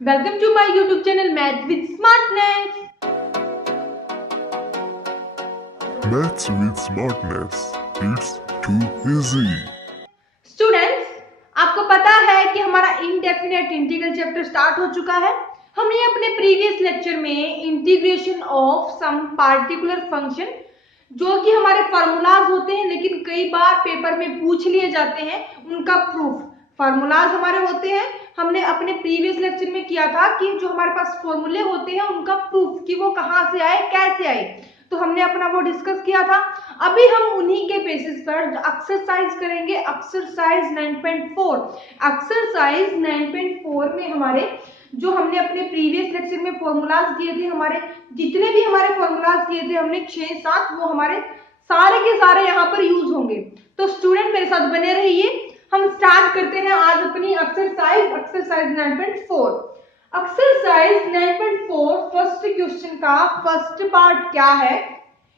Welcome to my YouTube channel Math with Smartness. Maths with smartness. It's too easy. Students, आपको पता है कि हमारा इनडेफिनेट इंटीग्रल चैप्टर स्टार्ट हो चुका है। हमने अपने प्रीवियस लेक्चर में integration of some particular function, जो कि हमारे फार्मूलाज होते हैं लेकिन कई बार पेपर में पूछ लिए जाते हैं, उनका प्रूफ फार्मूलाज हमारे होते हैं। हमने अपने प्रीवियस लेक्चर में किया था कि जो हमारे पास फॉर्मूले होते हैं उनका प्रूफ कि वो कहाँ से आए, कैसे आए, तो हमने अपना वो डिस्कस किया था। अभी हम उन्हीं के बेसिस पर एक्सरसाइज करेंगे, एक्सरसाइज 9.4। एक्सरसाइज 9.4 में हमारे जो हमने अपने प्रीवियस लेक्चर में फॉर्मूलाज किए थे, हमारे जितने भी हमारे फॉर्मूलाज किए थे हमने 6-7, वो हमारे सारे के सारे यहाँ पर यूज होंगे। तो स्टूडेंट मेरे साथ बने रहिए। हम स्टार्ट करते हैं आज अपनी एक्सरसाइज 9.4। एक्सरसाइज 9.4 फर्स्ट क्वेश्चन का फर्स्ट पार्ट क्या है?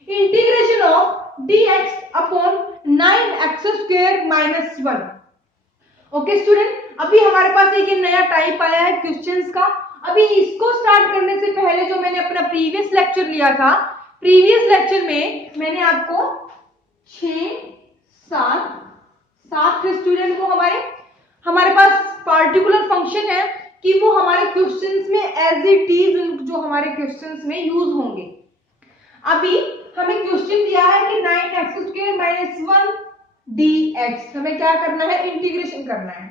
Integration of dx upon 9x² - 1। Okay student, अभी हमारे पास एक नया टाइप आया है क्वेश्चंस का। अभी इसको स्टार्ट करने से पहले जो मैंने अपना प्रीवियस लेक्चर लिया था, प्रीवियस लेक्चर में मैंने आपको 6-7 स्टूडेंट को हमारे पास पार्टिकुलर फंक्शन है कि वो हमारे क्वेश्चंस में एज इट इज जो हमारे क्वेश्चंस में यूज होंगे। अभी हमें क्वेश्चन दिया है कि 9x² - 1 dx, हमें क्या करना है? इंटीग्रेशन करना है।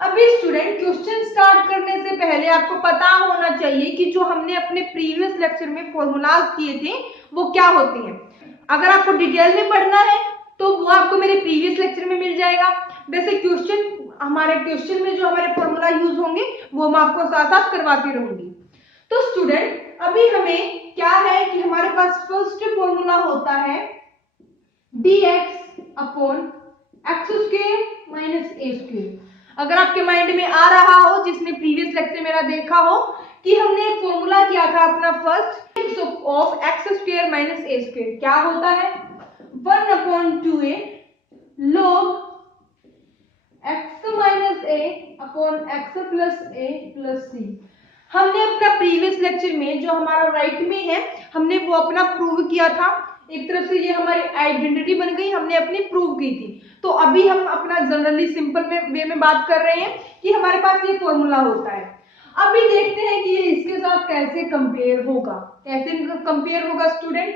अभी स्टूडेंट क्वेश्चन स्टार्ट करने से पहले आपको पता होना चाहिए कि जो हमने अपने प्रीवियस लेक्चर में फॉर्मूलाज किए थे वो क्या होते हैं। अगर आपको डिटेल में पढ़ना है तो वो आपको मेरे प्रीवियस लेक्चर में मिल जाएगा। वैसे हमारे क्वेश्चन में जो हमारे फॉर्मूला यूज होंगे वो मैं आपको साथ साथ करवाती रहूंगी। तो स्टूडेंट अभी हमें क्या है कि हमारे पास फर्स्ट फॉर्मूला होता है dx अपॉन x² - a²। अगर आपके माइंड में आ रहा हो, जिसने प्रीवियस लेक्चर मेरा देखा हो, कि हमने एक फॉर्मूला किया था अपना फर्स्ट ऑफ x² - a², क्या होता है? 1/2a log x - a upon x + a + c। हमने अपना प्रीवियस लेक्चर में जो हमारा राइट में है, हमने वो अपना प्रूव किया था। एक तरफ से ये हमारी आइडेंटिटी बन गई, हमने अपनी प्रूव की थी। तो अभी हम अपना जनरली सिंपल वे में बात कर रहे हैं कि हमारे पास ये फॉर्मूला होता है। अभी देखते हैं कि ये इसके साथ कैसे कंपेयर होगा। कैसे कंपेयर होगा स्टूडेंट?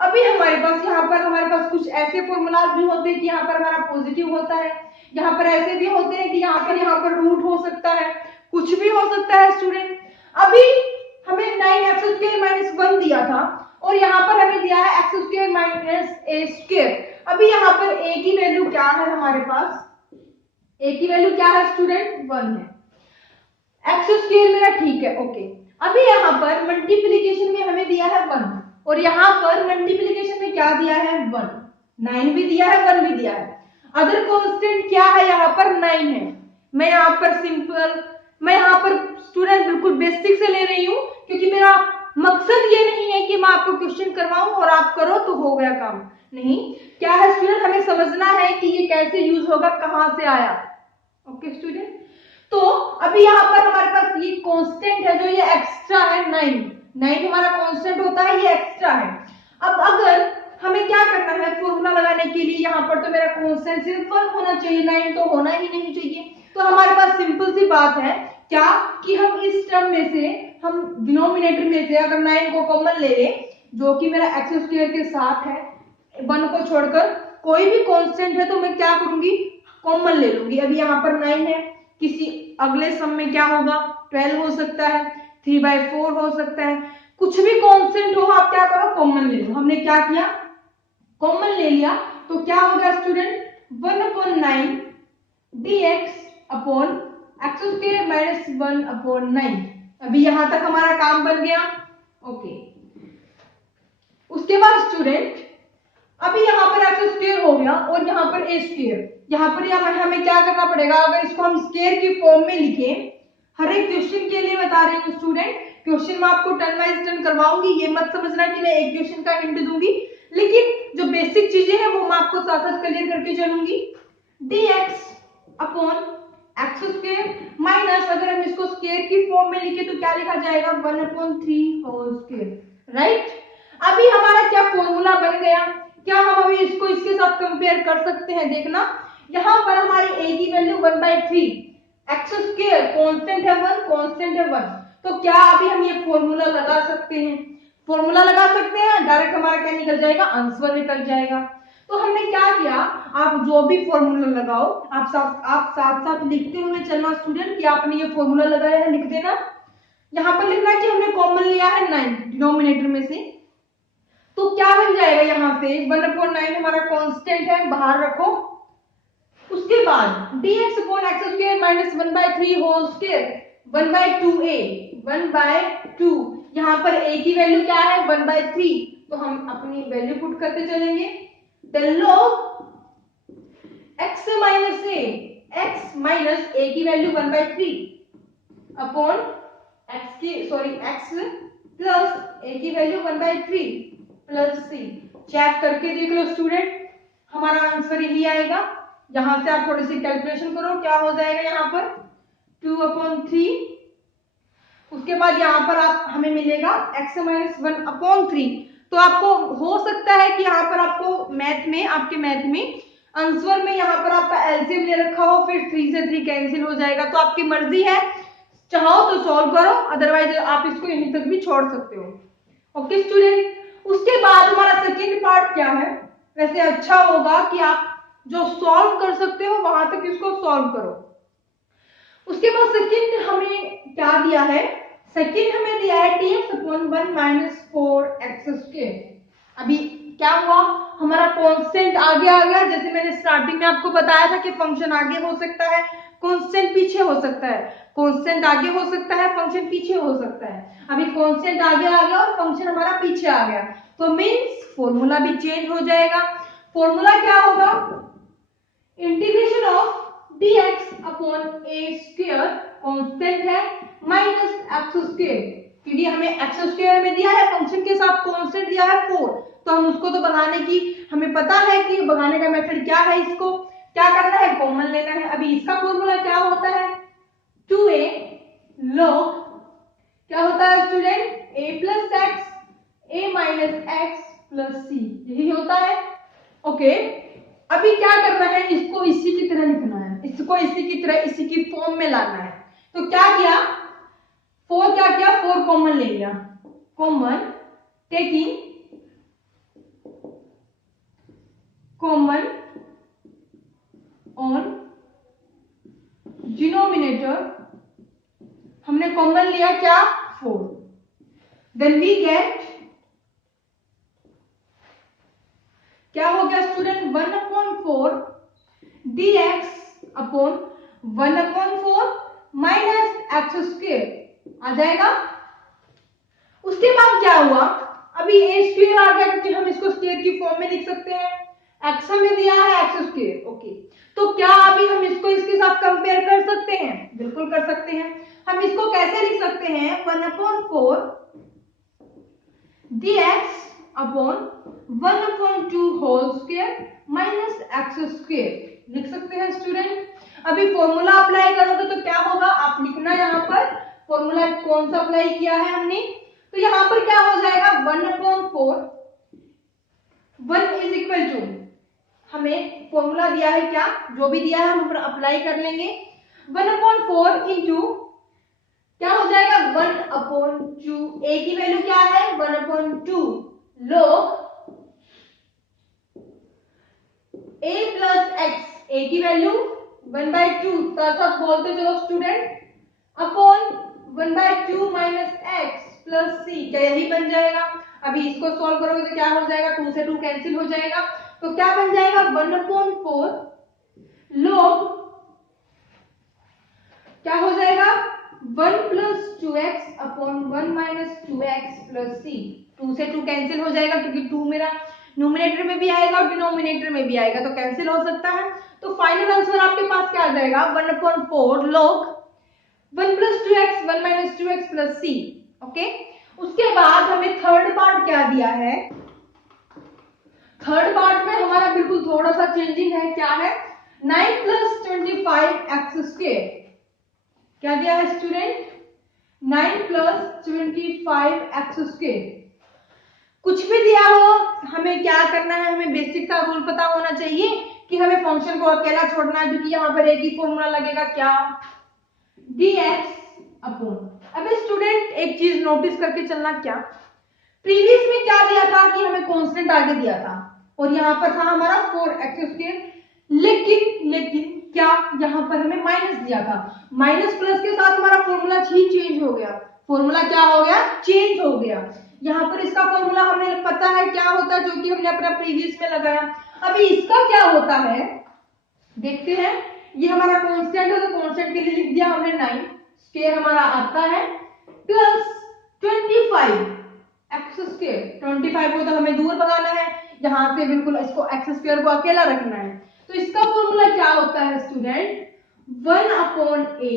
अभी हमारे पास कुछ ऐसे फॉर्मूलाज भी होते हैं कि यहाँ पर हमारा पॉजिटिव होता है, यहाँ पर ऐसे भी होते हैं कि यहाँ पर रूट हो सकता है, कुछ भी हो सकता है स्टूडेंट। अभी हमें 9x² - 1 दिया था और यहाँ पर हमें दिया है x² - a²। अभी यहाँ पर a की वैल्यू क्या है हमारे पास? a की वैल्यू क्या है स्टूडेंट? 1 है। x² मेरा ठीक है, ओके। अभी यहाँ पर मल्टीप्लीकेशन में हमें दिया है 1 और यहाँ पर मल्टीप्लीकेशन में क्या दिया है? 1। 9 भी दिया है, 1 भी दिया है। अदर कांस्टेंट क्या है? यहाँ पर 9 है। मैं यहाँ पर स्टूडेंट बिल्कुल बेसिक से ले रही हूँ, क्योंकि मेरा मकसद ये नहीं है कि मैं आपको क्वेश्चन करवाऊं और आप करो तो हो गया काम। नहीं, क्या है स्टूडेंट, हमें समझना है कि ये कैसे यूज होगा, कहां से आया। ओके स्टूडेंट, तो अभी यहाँ पर हमारे पास ये कांस्टेंट है, जो ये एक्स्ट्रा है 9 हमारा कांस्टेंट होता है, ये एक्स्ट्रा है। अब अगर हमें क्या करना है फॉर्मूला लगाने के लिए, यहाँ पर तो मेरा कांस्टेंट सिर्फ 1 होना चाहिए, 9 तो होना ही नहीं चाहिए। तो हमारे पास सिंपल सी बात है क्या कि हम इस टर्म में से, हम डिनोमिनेटर में से अगर 9 को कॉमन ले लें, जो कि मेरा x² के साथ है, 1 को छोड़कर कोई भी कांस्टेंट है तो मैं क्या करूंगी? कॉमन ले लूंगी। अभी यहाँ पर 9 है, किसी अगले सम में क्या होगा? 12 हो सकता है, 3/4 हो सकता है, कुछ भी कांस्टेंट हो, आप क्या करो? कॉमन ले लो। हमने क्या किया? कॉमन ले लिया। तो क्या हो गया स्टूडेंट? 1/9 dx upon x² - 1/9। अभी यहां तक हमारा काम बन गया, ओके। उसके बाद स्टूडेंट अभी यहाँ पर x² हो गया और यहाँ पर a²। यहाँ पर हमें क्या करना पड़ेगा? अगर इसको हम स्क्वायर की फॉर्म में लिखें, हर एक क्वेश्चन के लिए बता रही हूँ स्टूडेंट, क्वेश्चन मैं आपको टर्न वाइज टर्न करवाऊंगी, ये मत समझना कि मैं एक क्वेश्चन का हिंट दूंगी, लेकिन जो बेसिक चीजें हैं वो मैं आपको साथ साथ क्लियर करके चलूंगी। dx upon x square minus, अगर हम इसको स्क्वायर की फॉर्म में लिखे तो क्या लिखा जाएगा 1/3 होल स्क्वायर, राइट। अभी हमारा क्या फॉर्मूला बन गया, क्या हम अभी इसको इसके साथ कंपेयर कर सकते हैं, देखना यहाँ पर हमारी a की वैल्यू 1/3, एक्स स्क्वायर कांस्टेंट है 1, कांस्टेंट है 1, तो क्या अभी हम ये फॉर्मूला लगा सकते हैं, फॉर्मूला लगा सकते हैं, डायरेक्ट हमारा क्या निकल जाएगा, आंसर निकल जाएगा। तो हमने क्या किया, आप जो भी फॉर्मूला लगाओ आप साथ साथ लिखते हुए चलना स्टूडेंट कि आपने ये फॉर्मूला लगाया है, लिख देना। यहाँ पर लिखना कि हमने कॉमन लिया है 9 डिनोमिनेटर में से, तो क्या बन जाएगा यहाँ से 1/9 हमारा कांस्टेंट है, बाहर रखो। उसके बाद dx upon x square minus 1/3 whole square 1/2a 1/2, यहाँ पर a की वैल्यू क्या है 1/3, तो हम अपनी वैल्यू पुट करते चलेंगे। Then log x minus a की value 1/3 upon x plus a की वैल्यू 1/3 प्लस c। चेक करके देख लो स्टूडेंट, हमारा आंसर यही आएगा। यहां से आप थोड़ी सी कैलकुलेशन करो, क्या हो जाएगा यहाँ पर 2/3, उसके बाद यहाँ पर आप हमें मिलेगा x माइनस 1/3। तो आपको हो सकता है कि यहाँ पर आपको आपके मैथ में आंसर में यहाँ पर आपका एलसीएम ले रखा हो, फिर 3 से 3 कैंसिल हो जाएगा, तो आपकी मर्जी है, चाहो तो सॉल्व करो, अदरवाइज आप इसको यहीं तक भी छोड़ सकते हो। ओके स्टूडेंट, उसके बाद हमारा सेकेंड पार्ट क्या है, वैसे अच्छा होगा कि आप जो सॉल्व कर सकते हो वहां तक इसको सॉल्व करो। उसके बाद सेकेंड हमें क्या दिया है, सेकेंड हमें दिया है dx upon 1 minus 4x square। अभी क्या हुआ, हमारा कांस्टेंट आगे आ गया, जैसे मैंने स्टार्टिंग में आपको बताया था कि फंक्शन आगे हो सकता है, कांस्टेंट पीछे हो सकता है, कांस्टेंट आगे हो सकता है, फंक्शन पीछे हो सकता है। अभी कांस्टेंट आगे आ गया और फंक्शन हमारा पीछे आ गया, तो मींस फॉर्मूला भी चेंज हो जाएगा। फॉर्मूला क्या होगा, integration of dx upon a square constant है माइनस x स्क्वायर, क्योंकि हमें x स्क्वायर में दिया है, फंक्शन के साथ कांस्टेंट दिया है 4, तो हम उसको तो भगाने की, हमें पता है कि भगाने का मेथड क्या है, इसको क्या करना है, कॉमन लेना है। अभी इसका फॉर्मूला क्या होता है 2a log क्या होता है student a plus x a minus x plus c, यही होता है। ओके, अभी क्या करना है, इसको इसी की तरह लिखना है, इसको इसी की तरह इसी की फॉर्म में लाना है। तो क्या किया, 4 कॉमन ले लिया, common taking common on denominator, हमने कॉमन लिया क्या 4, देन वी गेट क्या हो गया student 1/4 dx upon 1/4 minus x square आ जाएगा। उसके बाद क्या हुआ, अभी a स्क्वायर आ गया, क्योंकि हम इसको स्क्वायर की फॉर्म में लिख सकते हैं, x हमें दिया है x स्क्वायर। ओके, तो क्या अभी हम इसको इसके साथ कंपेयर कर सकते हैं, बिल्कुल कर सकते हैं। हम इसको कैसे लिख सकते हैं 1/4 dx upon 1/2 whole square minus x square लिख सकते हैं स्टूडेंट। अभी फॉर्मूला अप्लाई करोगे तो क्या होगा, आप लिखना यहाँ पर फॉर्मूला कौन सा अप्लाई किया है हमने, तो यहाँ पर क्या हो जाएगा 1/4, 1 इज इक्वल टू, हमें फॉर्मूला दिया है, क्या जो भी दिया है हम अप्लाई कर लेंगे, 1/4 इंटू क्या हो जाएगा 1/2, a की वैल्यू क्या है 1/2 log a plus x, a की वैल्यू 1/2, साथ बोलते चलो student, upon 1/2 minus x plus c, क्या यही बन जाएगा। अभी इसको सॉल्व करोगे तो क्या हो जाएगा, 2 से 2 कैंसिल हो जाएगा, तो क्या बन जाएगा 1/4 log क्या हो जाएगा 1 plus 2x upon 1 minus 2x plus c, 2 से 2 कैंसिल हो जाएगा, क्योंकि 2 मेरा न्यूमरेटर में भी आएगा और डिनोमिनेटर में भी आएगा, तो कैंसिल हो सकता है। तो फाइनल आंसर आपके पास क्या आ जाएगा 1/4 log 1 plus 2x 1 minus 2x plus c। Okay, उसके बाद हमें थर्ड पार्ट क्या दिया है, थर्ड पार्ट में हमारा बिल्कुल थोड़ा सा चेंजिंग है, क्या है 9 प्लस 25 एक्स स्क्वायर, क्या दिया है स्टूडेंट? 9 plus 25 x square. कुछ भी दिया हो हमें क्या करना है, हमें बेसिक का रूल पता होना चाहिए कि हमें फंक्शन को अकेला छोड़ना है, क्योंकि यहाँ पर एक ही फॉर्मूला लगेगा, क्या? dx upon. अब स्टूडेंट एक चीज नोटिस करके चलना, क्या प्रीवियस में क्या दिया था कि हमें कांस्टेंट आगे दिया था और यहाँ पर था हमारा 4x स्क्वायर, लेकिन क्या यहाँ पर हमें माइनस दिया था, माइनस प्लस के साथ हमारा फॉर्मूला ही चेंज हो गया, फॉर्मूला क्या हो गया? चेंज हो गया। यहाँ पर इसका फॉर्मूला हमें पता है क्या होता है, जो कि हमने अपना प्रीवियस में लगाया। अभी इसका क्या होता है देखते हैं। ये हमारा कांस्टेंट है तो कांस्टेंट के लिए लिख दिया हमने 9 स्क्वायर, हमारा आता है प्लस 25 एक्स स्क्वायर। 25 को तो हमें दूर भगाना है, यहाँ से बिल्कुल इसको एक्स स्क्वायर को अकेला रखना है। तो इसका फॉर्मूला क्या होता है student? 1 upon a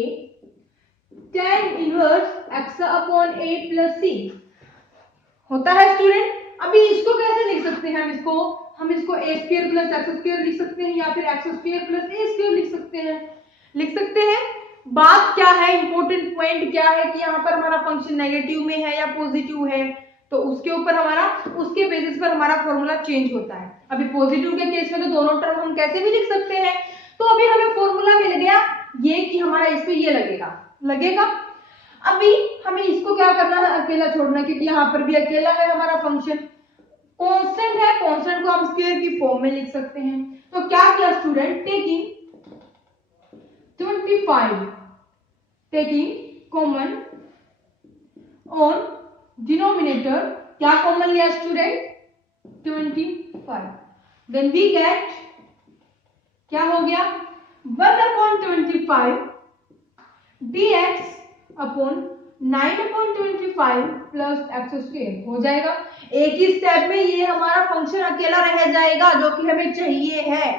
tan inverse x upon a plus c होता है स्टूडेंट। अभी इसको कैसे लिख सकते हैं? हम इसको a square plus x square लिख सकते हैं, या फिर x square plus a square लिख सकते हैं। बात क्या है, इंपॉर्टेंट पॉइंट क्या है कि यहाँ पर हमारा फंक्शन नेगेटिव में है या पॉजिटिव है, तो उसके बेसिस पर हमारा फॉर्मूला चेंज होता है। अभी पॉजिटिव के केस में तो दोनों टर्म हम कैसे भी लिख सकते हैं। तो अभी हमें फॉर्मूला मिल गया ये कि हमारा इस पे ये लगेगा। अभी हमें इसको क्या करना है? अकेला छोड़ना, क्योंकि यहाँ पर भी अकेला है हमारा फंक्शन। कांस्टेंट है, कांस्टेंट को हम स्क्वायर की फॉर्म में लिख सकते हैं। तो क्या किया student? Taking common on denominator, क्या कॉमन लिया स्टूडेंट? 25। देन वी गेट, क्या हो गया? 1 upon 25 dx upon 9 upon 25 plus x square हो जाएगा। एक ही स्टेप में ये हमारा फंक्शन अकेला रह जाएगा, जो कि हमें चाहिए है।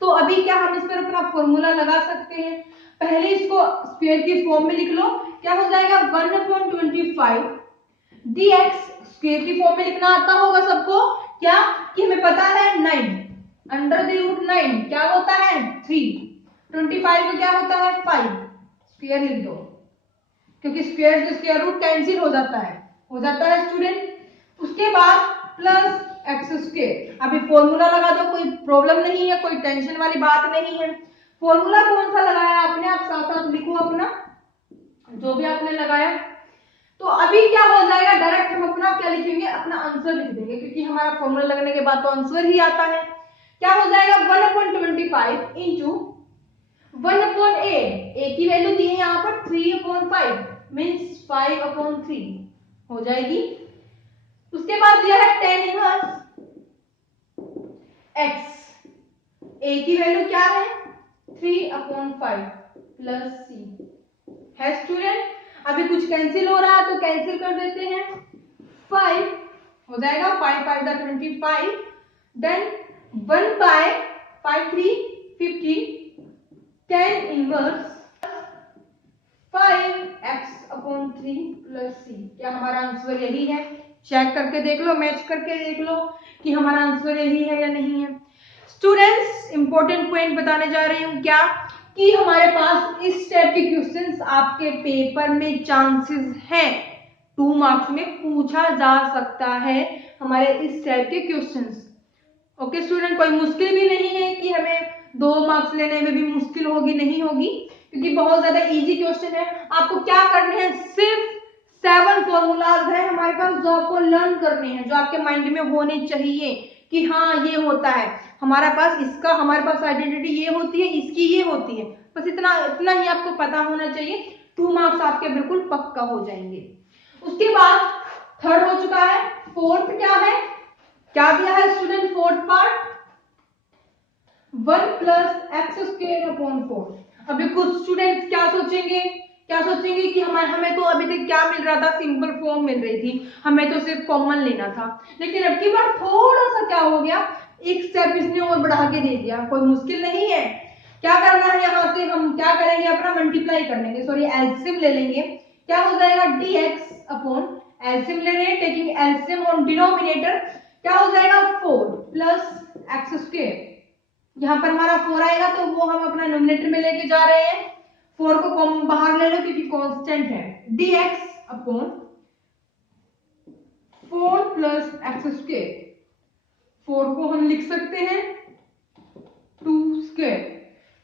तो अभी क्या हम इस पर अपना फॉर्मूला लगा सकते हैं? पहले इसको स्क्वायर की फॉर्म में लिख लो, क्या हो जाएगा? 1 अपॉन 25 dx स्क्वायर की फॉर्म में लिखना आता होगा सबको, क्या कि हमें पता है 9 अंडर द रूट 9 क्या होता है? 3। 25 में क्या होता है? 5। स्क्वायर लिख दो, क्योंकि स्क्वायर से स्क्वायर रूट कैंसिल हो जाता है स्टूडेंट। उसके बाद प्लस एक्स स्क्वायर। अभी फॉर्मूला लगा दो, कोई प्रॉब्लम नहीं है, कोई टेंशन वाली बात नहीं है। फॉर्मूला कौन सा लगाया आपने? आप साथ साथ लिखो अपना जो भी आपने लगाया। तो अभी क्या हो जाएगा? डायरेक्ट हम अपना क्या लिखेंगे? अपना आंसर लिख देंगे, क्योंकि हमारा फॉर्मूला लगने के बाद तो आंसर ही आता है। क्या हो जाएगा? 1 अपॉन 25 इंटू 1 अपॉन a की वैल्यू दी है यहाँ पर 3 अपॉन 5 मीन्स 5 अपॉन 3 हो जाएगी। उसके बाद दिया है tan इनवर्स x, a की वैल्यू क्या है? 3 अपॉन 5 प्लस c है स्टूडेंट। अभी कुछ कैंसिल हो रहा है तो कैंसिल कर देते हैं, 5 हो जाएगा, 5 5 25, then 1 by 5 3 50 tan inverse 5x upon 3 plus c। क्या हमारा आंसर यही है? चेक करके देख लो, मैच करके देख लो कि हमारा आंसर यही है या नहीं है। स्टूडेंट्स इंपॉर्टेंट पॉइंट बताने जा रही हूँ, क्या कि हमारे पास इस टाइप के क्वेश्चंस आपके पेपर में चांसेस हैं, 2 मार्क्स में पूछा जा सकता है हमारे इस टाइप के क्वेश्चंस। ओके स्टूडेंट, कोई मुश्किल भी नहीं है कि हमें 2 मार्क्स लेने में भी मुश्किल होगी, नहीं होगी, क्योंकि बहुत ज्यादा इजी क्वेश्चन है। आपको क्या करने हैं? सिर्फ 7 फॉर्मूलाज है हमारे पास जो आपको लर्न करने हैं, जो आपके माइंड में होने चाहिए कि हाँ ये होता है हमारे पास आइडेंटिटी ये होती है, इसकी ये होती है। बस इतना ही आपको पता होना चाहिए, 2 मार्क्स आपके बिल्कुल पक्का हो जाएंगे। उसके बाद थर्ड हो चुका है, फोर्थ क्या है? क्या दिया है student? Fourth part 1 plus x square upon 4। अभी कुछ स्टूडेंट्स क्या सोचेंगे कि हमें तो अभी तक क्या मिल रहा था? सिंपल फॉर्म मिल रही थी, हमें तो सिर्फ कॉमन लेना था। लेकिन अब की बार थोड़ा सा क्या हो गया, एक स्टेप इसने और बढ़ा के दे दिया। कोई मुश्किल नहीं है, क्या करना है? यहाँ से हम क्या करेंगे? अपना मल्टीप्लाई कर लेंगे, सॉरी एलसीएम ले लेंगे। क्या हो जाएगा? dx अपॉन एलसीएम ले रहे हैं, टेकिंग एलसीएम ऑन डिनोमिनेटर, क्या हो जाएगा? 4 प्लस एक्स स्क्वायर यहाँ पर हमारा 4 आएगा तो वो हम अपना न्यूमरेटर में लेके जा रहे हैं। 4 को बाहर ले लो क्योंकि कांस्टेंट है। dx upon 4 plus x square. 4 को हम लिख सकते हैं 2 स्क्वायर।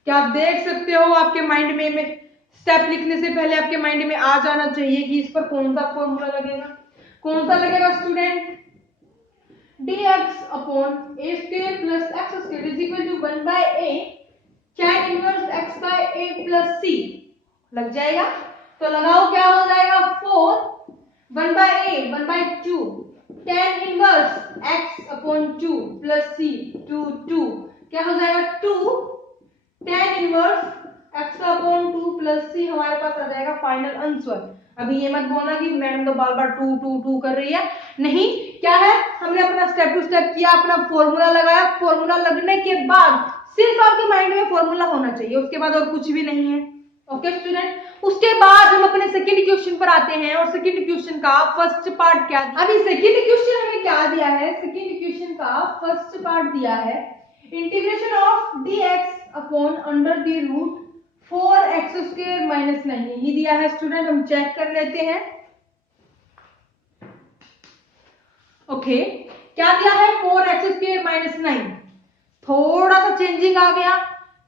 क्या आप देख सकते हो आपके माइंड में स्टेप लिखने से पहले आपके माइंड में आ जाना चाहिए कि इस पर कौन सा फॉर्मूला लगेगा। कौन सा लगेगा student? dx upon a square plus x square is equal to 1 by a tan inverse x by a plus c। लग जाएगा तो लगाओ, क्या हो जाएगा 4 1 by a 1 by 2 tan inverse x upon 2 plus c 2 2 क्या हो जाएगा 2 tan inverse x upon 2 plus c। हमारे पास आ जाएगा फाइनल आंसर। अभी ये मत बोलना कि मैडम तो बार बार 2 2 2 कर रही है। नहीं, क्या है, हमने अपना स्टेप टू स्टेप किया, अपना फॉर्मूला लगाया। फॉर्मूला लगने के बाद सिर्फ आपके माइंड में फॉर्मूला होना चाहिए, उसके बाद और कुछ भी नहीं है। ओके स्टूडेंट, उसके बाद हम अपने सेकंड क्वेश्चन पर आते हैं। और सेकंड क्वेश्चन का फर्स्ट पार्ट क्या है? अभी सेकंड क्वेश्चन हमें क्या दिया है? सेकंड क्वेश्चन का फर्स्ट पार्ट दिया है integration of dx upon under the root 4x square minus 9। यही दिया है स्टूडेंट, हम चेक कर लेते हैं। ओके, क्या दिया है? 4x square minus 9। थोड़ा सा चेंजिंग आ गया।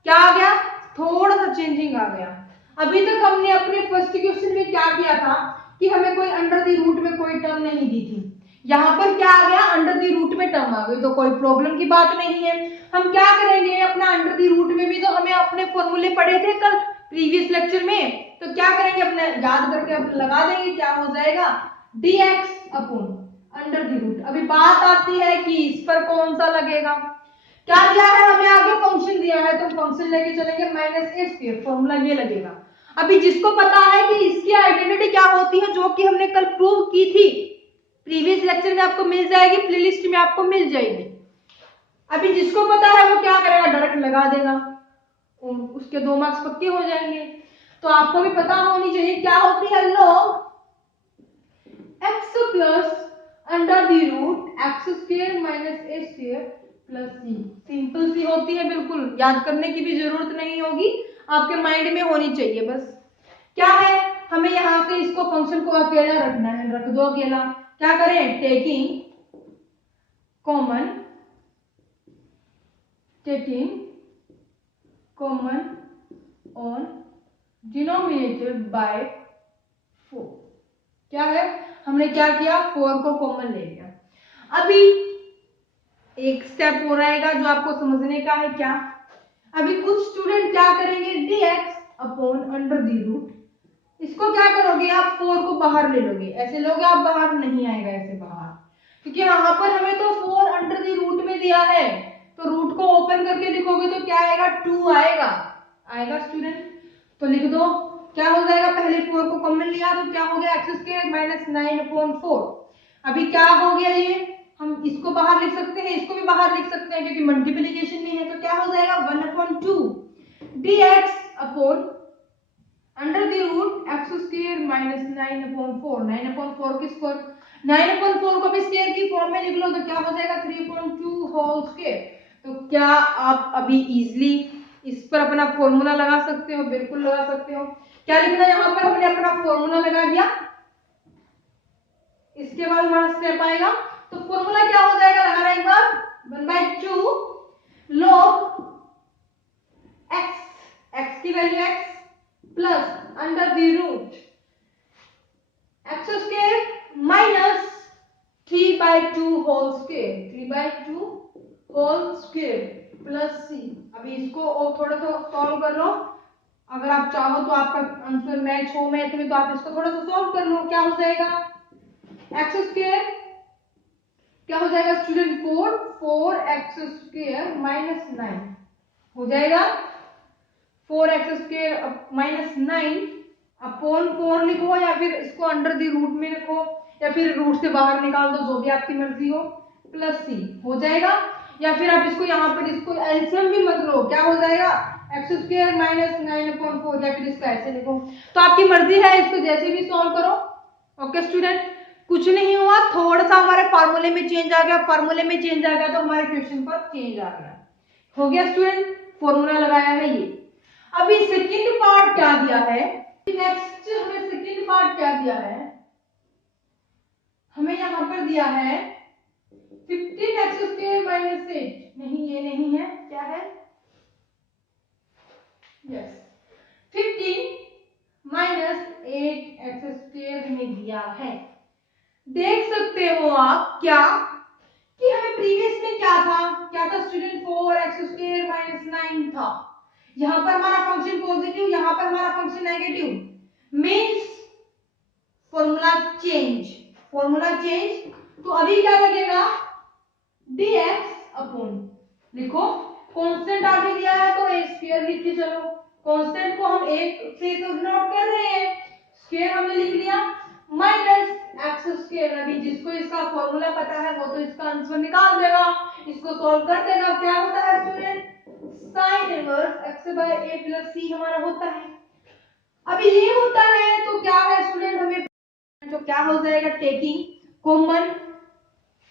क्या आ गया? थोड़ा सा चेंजिंग आ गया। अभी तक हमने अपने फर्स्ट क्वेश्चन में क्या किया था कि हमें कोई अंडर द रूट में कोई टर्म नहीं दी थी। यहाँ पर क्या आ गया? अंडर द रूट में टर्म आ गई, तो कोई प्रॉब्लम की बात नहीं है। हम क्या करेंगे, अपना अंडर द रूट में भी तो हमें अपने फॉर्मूले पढ़े थे कल प्रीवियस लेक्चर में, तो क्या करेंगे, अपने याद करके अपने लगा देंगे। क्या हो जाएगा? dx upon under the root. अभी बात आती है कि इस पर कौन सा लगेगा। क्या दिया है हमें? आगे फंक्शन दिया है, तो फंक्शन लेके चलेंगे माइनस ए स्क्वायर। फॉर्मूला ये लगेगा। अभी जिसको पता है कि इसकी आइडेंटिटी क्या होती है, जो कि हमने कल प्रूव की थी प्रीवियस लेक्चर में, आपको मिल जाएगी, प्लेलिस्ट में आपको मिल जाएगी। अभी जिसको पता है वो क्या करेगा? डायरेक्ट लगा देगा, उसके 2 मार्क्स पक्के हो जाएंगे। तो आपको भी पता होनी चाहिए क्या होती है log x plus under the root x square minus a square plus c. Simple c होती है, बिल्कुल याद करने की भी जरूरत नहीं होगी, आपके माइंड में होनी चाहिए बस। क्या है, हमें यहां से इसको फंक्शन को अकेला रखना है, रख दो अकेला। क्या करें? Taking common on denominator by 4। क्या है, हमने क्या किया? 4 को कॉमन ले लिया। अभी एक स्टेप हो रहेगा जो आपको समझने का है। क्या? अभी कुछ स्टूडेंट क्या करेंगे? dx upon under the root, इसको क्या करोगे आप? 4 को बाहर ले लोगे। ऐसे लोगे आप, बाहर नहीं आएगा ऐसे बाहर, क्योंकि यहाँ पर हमें तो 4 अंडर द रूट में दिया है, तो रूट को ओपन करके लिखोगे तो क्या आएगा? 2 आएगा। आएगा स्टूडेंट, तो लिख दो। क्या हो जाएगा? पहले 4 को कॉमन लिया तो क्या हो गया? X square minus 9 upon 4। अभी क्या हो गया? ये हम इसको बाहर लिख सकते हैं, इसको भी बाहर लिख सकते हैं क्योंकि मल्टीप्लिकेशन में है। तो क्या हो जाएगा? 1/2 dx upon under the root x square minus 9/4। 9/4 किस पर? 9/4 को भी स्क्वायर की फॉर्म में लिख लो तो क्या हो जाएगा? 3/2 होल स्क्वायर। तो क्या आप अभी इजीली इस पर अपना फॉर्मूला लगा सकते हो? बिल्कुल लगा सकते हो। क्या लिखना? यहाँ पर हमने अपना फॉर्मूला लगा दिया। इसके बाद हमारा स्टेप आएगा, तो फॉर्मूला क्या हो जाएगा? लगाना एक बार, 1/2 log x की value x plus under the root x square minus 3/2 whole square. 3/2 whole square plus c. अभी इसको और थोड़ा सा सॉल्व कर लो। अगर आप चाहो तो आपका आंसर मैच हो मैथ में, तो आप इसको थोड़ा सा सॉल्व कर लो। क्या हो जाएगा? एक्स स्क्वायर क्या हो जाएगा स्टूडेंट? 4x स्क्वायर माइनस 9 हो जाएगा। 4x स्क्वायर माइनस 9 अपॉन 4 लिखो, या फिर इसको अंडर द रूट में लिखो, या फिर रूट से बाहर निकाल दो, जो भी आपकी मर्जी हो, प्लस सी हो जाएगा। या फिर आप इसको यहाँ पर इसको एलसीएम भी मत लो। क्या हो जाएगा? एक्स स्क्वायर माइनस 9/4, या फिर इसको ऐसे लिखो, तो आपकी मर्जी है, इसको जैसे भी सॉल्व करो। ओके स्टूडेंट, कुछ नहीं हुआ, थोड़ा सा हमारे फार्मूले में चेंज आ गया। फार्मूले में चेंज आ गया तो हमारे क्वेश्चन पर चेंज आ गया। हो गया स्टूडेंट, फॉर्मूला लगाया है ये। अभी सेकंड पार्ट क्या दिया है, नेक्स्ट हमें सेकंड पार्ट क्या दिया है, हमें यहां पर दिया है 15x² माइनस 8, नहीं ये नहीं है, क्या है, यस 15 माइनस 8x² हमें दिया है। देख सकते हो आप क्या कि हमें प्रीवियस में क्या था स्टूडेंट, 4x² माइनस 9 था। यहां पर हमारा फंक्शन पॉजिटिव, यहां पर हमारा function negative, means formula change. तो अभी क्या लगेगा, dx अपॉन, लिखो कांस्टेंट आगे दिया है तो a² लिख के चलो, कांस्टेंट को हम एक से तो नोट कर रहे हैं, स्क्वायर हमने लिख लिया, माइनस x²। अभी जिसको इसका फॉर्मूला पता है वो तो इसका आंसर निकाल देगा, इसको सॉल्व कर देगा। क्या होता है student, sin inverse x/a plus c हमारा होता है। अभी ये होता है तो क्या है स्टूडेंट, हमें तो क्या हो जाएगा, टेकिंग कॉमन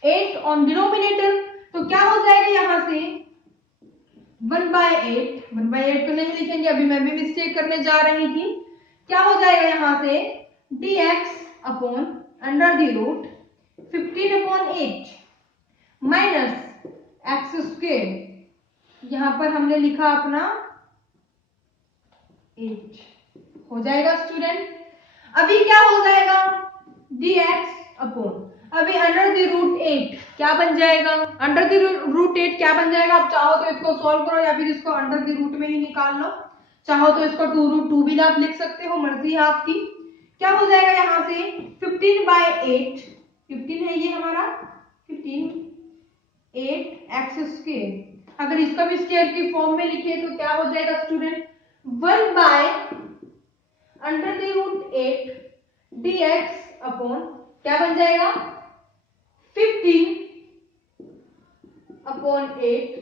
8 ऑन डिनोमिनेटर, तो क्या हो जाएगा यहां से 1/8, 1/8 तो नहीं लिखेंगे, अभी मैं भी मिस्टेक करने जा रही थी। क्या हो जाएगा यहां से dx upon under the root 15/8 minus x², यहां पर हमने लिखा अपना 8, हो जाएगा स्टूडेंट। अभी क्या हो जाएगा, dx अपॉन, अभी अंडर द रूट 8 क्या बन जाएगा, अंडर द रूट 8 क्या बन जाएगा, आप चाहो तो इसको सॉल्व करो या फिर इसको अंडर द रूट में ही निकाल लो, चाहो तो इसको 2√2 भी आप लिख सकते हो, मर्जी है आपकी। क्या हो जाएगा यहां से 15/8, 15 है ये हमारा, 8x², अगर इसका भी स्क्वायर की फॉर्म में लिखे तो क्या हो जाएगा स्टूडेंट, 1/√8 dx अपॉन क्या बन जाएगा 15/8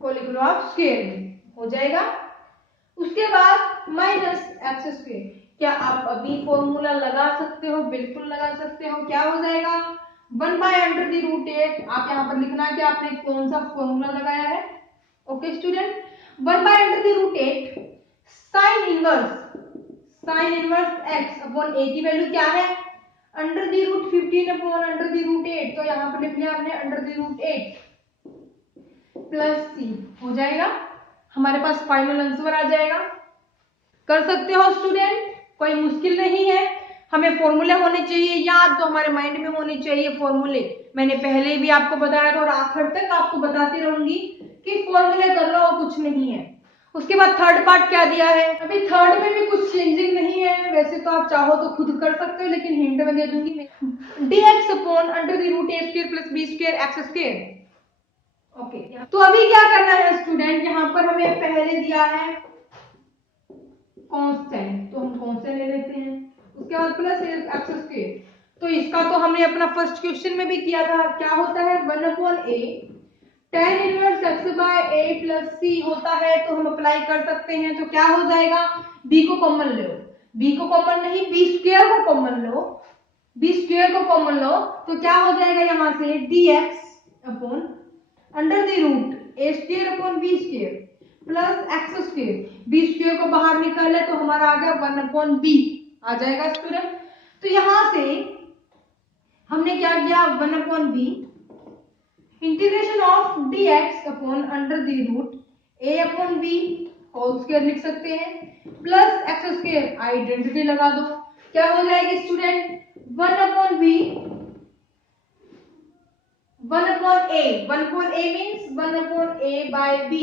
को लिख लो आप स्क्वायर में, हो जाएगा। उसके बाद माइनस x², क्या आप अभी फॉर्मूला लगा सकते हो, बिल्कुल लगा सकते हो। क्या हो जाएगा 1/√8, आप यहाँ पर लिखना कि आपने कौन सा फॉर्मूला लगाया है। Okay student, 1/√8 sine inverse x upon a की वैल्यू क्या है, √15 अपॉन √8, तो यहाँ पर लिख लिया हमने √8 प्लस c, हो जाएगा, हमारे पास फाइनल आंसर आ जाएगा। कर सकते हो स्टूडेंट, कोई मुश्किल नहीं है, हमें फॉर्मूले होने चाहिए याद, तो हमारे माइंड में होने चाहिए फॉर्मूले। मैंने पहले भी आपको बताया था और आखिर तक आपको बताती रहूंगी कि फॉर्मूले कर लो, कुछ नहीं है। उसके बाद थर्ड पार्ट क्या दिया है, अभी थर्ड में भी कुछ चेंजिंग नहीं है, वैसे तो आप चाहो तो खुद कर सकते हो, लेकिन हिंट में दे दूंगी, dx upon √a² plus b² x²। Okay, तो अभी क्या करना है स्टूडेंट, यहाँ पर हमें पहले दिया है कांस्टेंट, तो हम कांस्टेंट ले लेते हैं, उसके बाद प्लस x², तो इसका तो हमने अपना फर्स्ट क्वेश्चन में भी किया था। क्या होता है 1/a tan inverse x/a plus c होता है, तो हम अप्लाई कर सकते हैं। तो क्या हो जाएगा, b को कॉमन लो, b को कॉमन नहीं b² को कॉमन लो, b² को कॉमन लो, तो क्या हो जाएगा यहाँ से dx upon under the root a² upon b² plus x², b² को बाहर निकाले तो हमारा आ गया 1/b आ जाएगा स्टूडेंट। तो यहां से हमने क्या किया 1/b integration of dx upon under the root a upon b whole square लिख सकते हैं प्लस x², आइडेंटिटी लगा दो, क्या हो जाएगी student 1/b 1/a, 1/a means 1/a/b,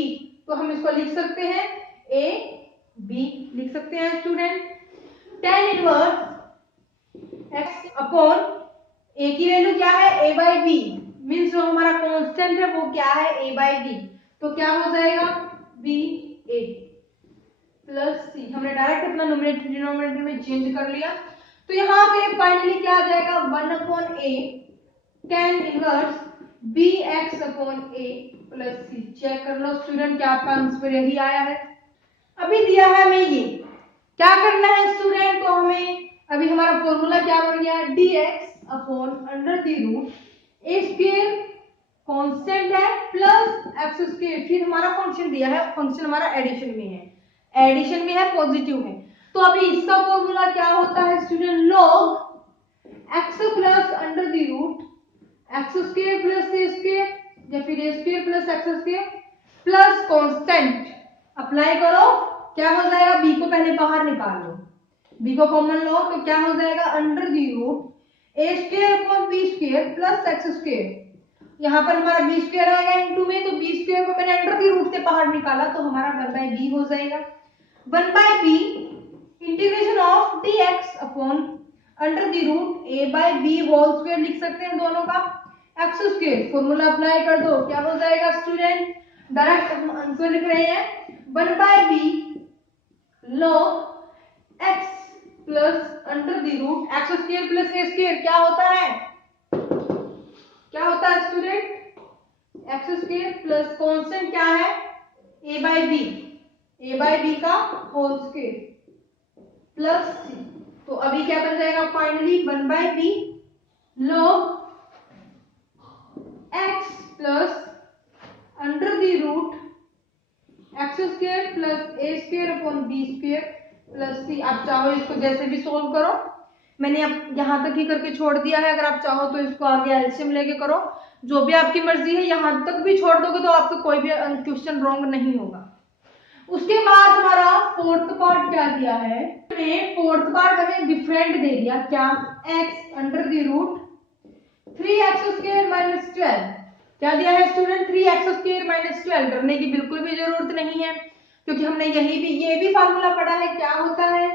तो हम इसको लिख सकते हैं a b लिख सकते हैं student. tan inverse x upon a की वैल्यू क्या है a/b, मींस जो हमारा कांस्टेंट है वो क्या है a/b, तो क्या हो जाएगा ba प्लस c, हमने डायरेक्ट अपना न्यूमरेटर डिनोमिनेटर में चेंज कर लिया। तो यहाँ पे फाइनली क्या आ जाएगा 1/a tan inverse bx upon a plus c। Check कर लो स्टूडेंट, क्या आपका आंसर यही आया है। अभी दिया है हमें ये, क्या करना है स्टूडेंट, तो हमें अभी हमारा फॉर्मूला क्या बन गया है dx upon under the root a² constant है प्लस एक्स स्क्वायर, फिर हमारा फंक्शन दिया है, फंक्शन हमारा एडिशन में है, एडिशन में है, पॉजिटिव है। तो अभी इसका फॉर्मूला क्या होता है student, log x plus under the root x square plus a square या फिर a square plus x square plus constant. Apply करो, क्या हो जाएगा, b को पहले बाहर निकाल लो, b को कॉमन लो, तो क्या हो जाएगा under the root a square upon b square plus x square. यहाँ पर हमारा बी स्क्वायर आएगा इनटू में, तो बी स्क्वायर को मैंने अंडर द रूट से बाहर निकाला, तो हमारा 1/b हो जाएगा। 1/b integration of dx upon under the root a/b whole square लिख सकते हैं दोनों का, एक्स स्क्वायर। फॉर्मूला अप्लाई कर दो, क्या हो जाएगा स्टूडेंट, डायरेक्ट हम आंसर लिख रहे हैं 1/b log x plus under the root x square plus a square. क्या होता है, क्या होता है student, x square plus constant क्या है a/b का होल स्क्वायर प्लस c। तो अभी क्या बन जाएगा finally 1/b log x plus under the root x square plus a square upon b square plus c. आप चाहो इसको जैसे भी सोल्व करो, मैंने अब यहाँ तक ही करके छोड़ दिया है, अगर आप चाहो तो इसको आगे एलसीएम लेके करो, जो भी आपकी मर्जी है। यहाँ तक भी छोड़ दोगे तो आपको कोई भी क्वेश्चन रॉन्ग नहीं होगा। उसके बाद हमारा फोर्थ पार्ट क्या दिया है, फोर्थ पार्ट हमें डिफरेंट दे दिया, क्या, x under the root 3x square minus 12। क्या दिया है स्टूडेंट, 3x स्क्वायर माइनस 12। डरने की बिल्कुल भी जरूरत नहीं है, क्योंकि हमने ये भी फार्मूला पढ़ा है। क्या होता है,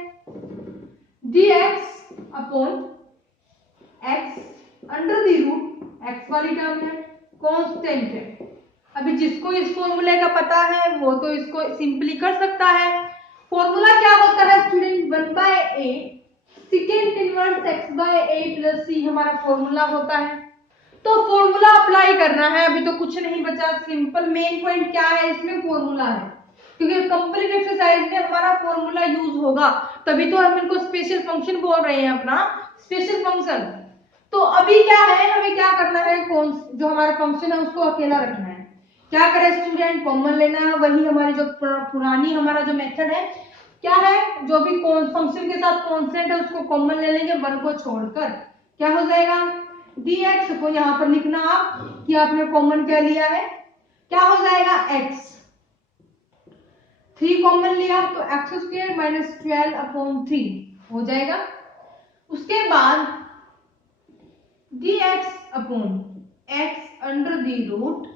dx upon x under the root x वाली टर्म है, कांस्टेंट है। अभी जिसको इस फॉर्मूले का पता है वो तो इसको सिंपली कर सकता है। फॉर्मूला क्या होता है student, 1/a second inverse x/a plus c हमारा फॉर्मूला होता है। तो फॉर्मूला अप्लाई करना है, अभी तो कुछ नहीं बचा, सिंपल। मेन पॉइंट क्या है इसमें, फॉर्मूला है, क्योंकि कंप्लीट एक्सरसाइज में हमारा फॉर्मूला यूज होगा, तभी तो हम इनको स्पेशल फंक्शन बोल रहे हैं, अपना स्पेशल फंक्शन। तो अभी क्या है, हमें क्या करना है, कौन जो हमारा फंक्शन है उसको अकेला रखना है। क्या करें स्टूडेंट, कॉमन लेना है, वही हमारी जो पुरानी हमारा जो मेथड है, क्या है, जो भी फंक्शन के साथ कांस्टेंट है उसको कॉमन ले लेंगे, 1 को छोड़कर। क्या हो जाएगा, dx को यहाँ पर लिखना आप कि आपने कॉमन क्या लिया है, क्या हो जाएगा x, 3 कॉमन लिया तो एक्स स्क्वायर माइनस 12 अपॉन 3 हो जाएगा। उसके बाद dx upon x under the root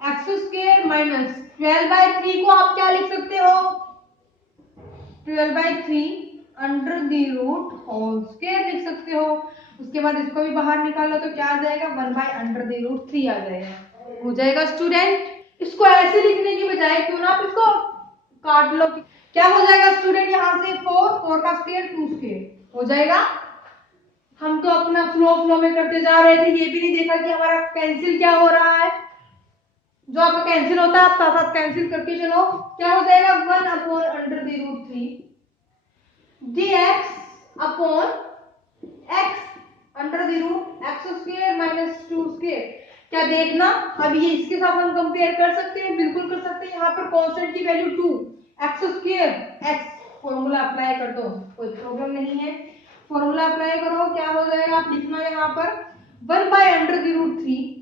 x square minus 12/3 को आप क्या लिख सकते हो, 12/3 under the root whole square लिख सकते हो। उसके बाद इसको भी बाहर निकालो तो क्या आ जाएगा, 1/√3 आ जाएगा, हो जाएगा स्टूडेंट। इसको ऐसे लिखने की बजाय क्यों ना आप इसको काट लो, क्या हो जाएगा स्टूडेंट, यहाँ से 4 का स्क्वायर 2 स्क्वायर हो जाएगा। हम तो अपना फ्लो में करते जा रहे थे, ये भी नहीं देखा कि हमारा कैंसिल क्या हो रहा है। जो आपका कैंसिल होता है आप साथ साथ कैंसिल करके चलो, क्या हो जाएगा 1/√3 dx upon x under the root x square minus 2 square. क्या देखना, अब ये इसके साथ हम कंपेयर कर सकते हैं, बिल्कुल कर सकते हैं। यहाँ पर कांस्टेंट की value 2 x square x, formula apply कर दो, कोई प्रॉब्लम नहीं है। फॉर्मूला अप्लाई करो, क्या हो जाएगा, आप लिखना यहाँ पर 1/√3।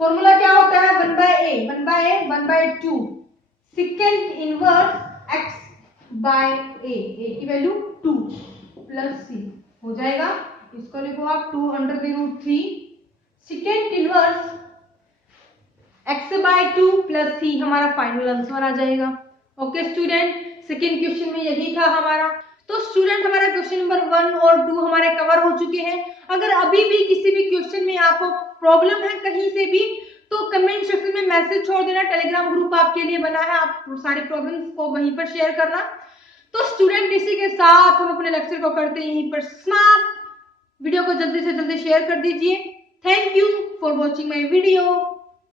फॉर्मूला क्या होता है, 1/2 सेकेंड इनवर्स x/a, a की वैल्यू 2 प्लस c हो जाएगा। इसको लिखो आप 2√3 second inverse x/2 plus c, हमारा फाइनल आंसर आ जाएगा। ओके स्टूडेंट, सेकेंड क्वेश्चन में यही था हमारा। तो स्टूडेंट हमारा क्वेश्चन नंबर 1 और 2 हमारे कवर हो चुके हैं। अगर अभी भी किसी भी क्वेश्चन में आपको प्रॉब्लम है कहीं से भी, तो कमेंट सेक्शन में मैसेज छोड़ देना, टेलीग्राम ग्रुप आपके लिए बना है, आप सारे प्रॉब्लम्स को वहीं पर शेयर करना। तो स्टूडेंट इसी के साथ हम अपने लेक्चर को करते हैं यहीं पर समाप्त। वीडियो को जल्दी से जल्दी शेयर कर दीजिए। Thank you for watching my video.